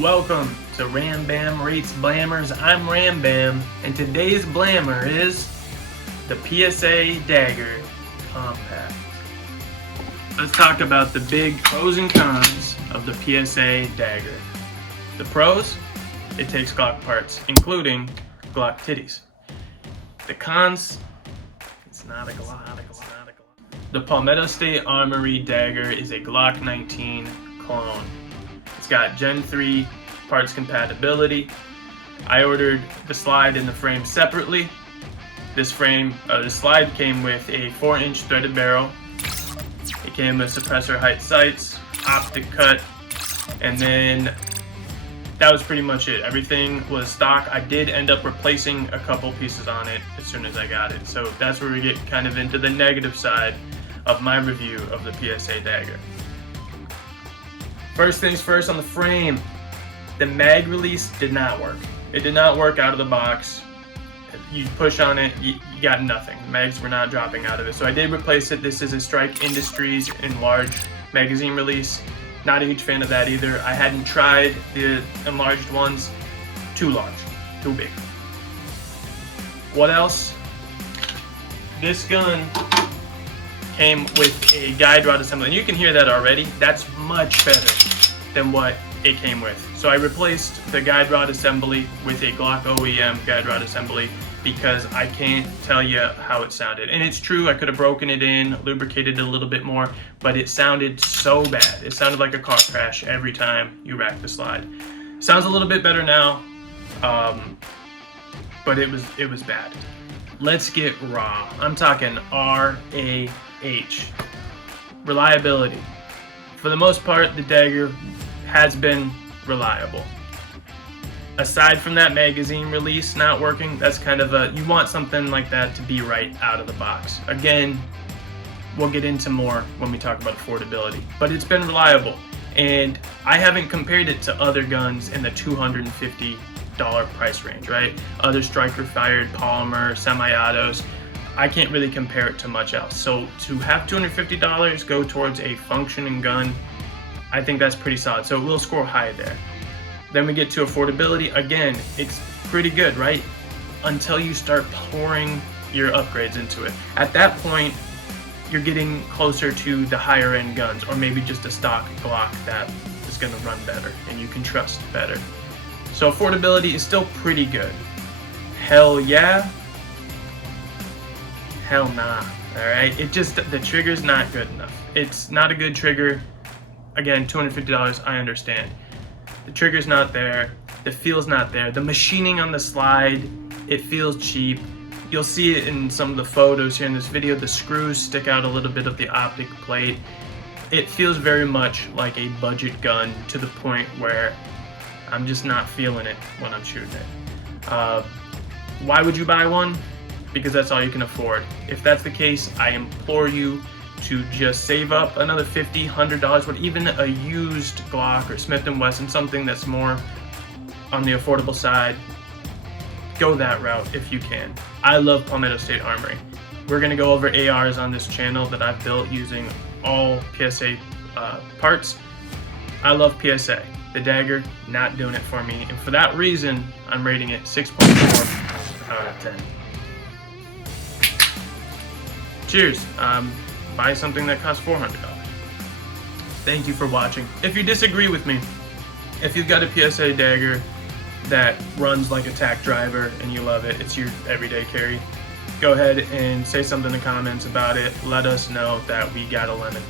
Welcome to RamBam Rates Blammers. I'm RamBam, and today's Blammer is the PSA Dagger-compact. Let's talk about the big pros and cons of the PSA Dagger. The pros: it takes Glock parts, including Glock titties. The cons: it's not a Glock. The Palmetto State Armory Dagger is a Glock 19 clone. It's got Gen 3 parts compatibility. I ordered the slide and the frame separately. The slide came with a 4-inch threaded barrel. It came with suppressor height sights, optic cut, and then that was pretty much it. Everything was stock. I did end up replacing a couple pieces on it as soon as I got it. So that's where we get kind of into the negative side of my review of the PSA Dagger. First things first, on the frame, the mag release did not work. It did not work out of the box. You push on it, you got nothing. The mags were not dropping out of it. So I did replace it. This is a Strike Industries enlarged magazine release. Not a huge fan of that either. I hadn't tried the enlarged ones. Too large, too big. What else? This gun came with a guide rod assembly, and you can hear that already. That's much better than what it came with. So I replaced the guide rod assembly with a Glock OEM guide rod assembly because I can't tell you how it sounded. And it's true, I could have broken it in, lubricated it a little bit more, but it sounded so bad. It sounded like a car crash every time you rack the slide. Sounds a little bit better now, but it was bad. Let's get raw. I'm talking RAH. Reliability. For the most part, the Dagger has been reliable. Aside from that magazine release not working, that's kind of you want something like that to be right out of the box. Again, we'll get into more when we talk about affordability, but it's been reliable. And I haven't compared it to other guns in the $250 price range, right? Other striker fired polymer, semi-autos. I can't really compare it to much else. So to have $250 go towards a functioning gun, I think that's pretty solid. So it will score high there. Then we get to affordability. Again, it's pretty good, right? Until you start pouring your upgrades into it. At that point, you're getting closer to the higher end guns, or maybe just a stock Glock that is gonna run better and you can trust better. So affordability is still pretty good. Hell yeah. Hell nah, all right? The trigger's not good enough. It's not a good trigger. Again, $250, I understand. The trigger's not there, the feel's not there. The machining on the slide, it feels cheap. You'll see it in some of the photos here in this video. The screws stick out a little bit of the optic plate. It feels very much like a budget gun to the point where I'm just not feeling it when I'm shooting it. Why would you buy one? Because that's all you can afford. If that's the case, I implore you to just save up another $50, $100, but even a used Glock or Smith & Wesson, something that's more on the affordable side. Go that route if you can. I love Palmetto State Armory. We're gonna go over ARs on this channel that I've built using all PSA parts. I love PSA. The Dagger, not doing it for me. And for that reason, I'm rating it 6.4 out of 10. Cheers. Buy something that costs $400. Thank you for watching. If you disagree with me, if you've got a PSA Dagger that runs like a tack driver and you love it, it's your everyday carry, go ahead and say something in the comments about it. Let us know that we got a lemon.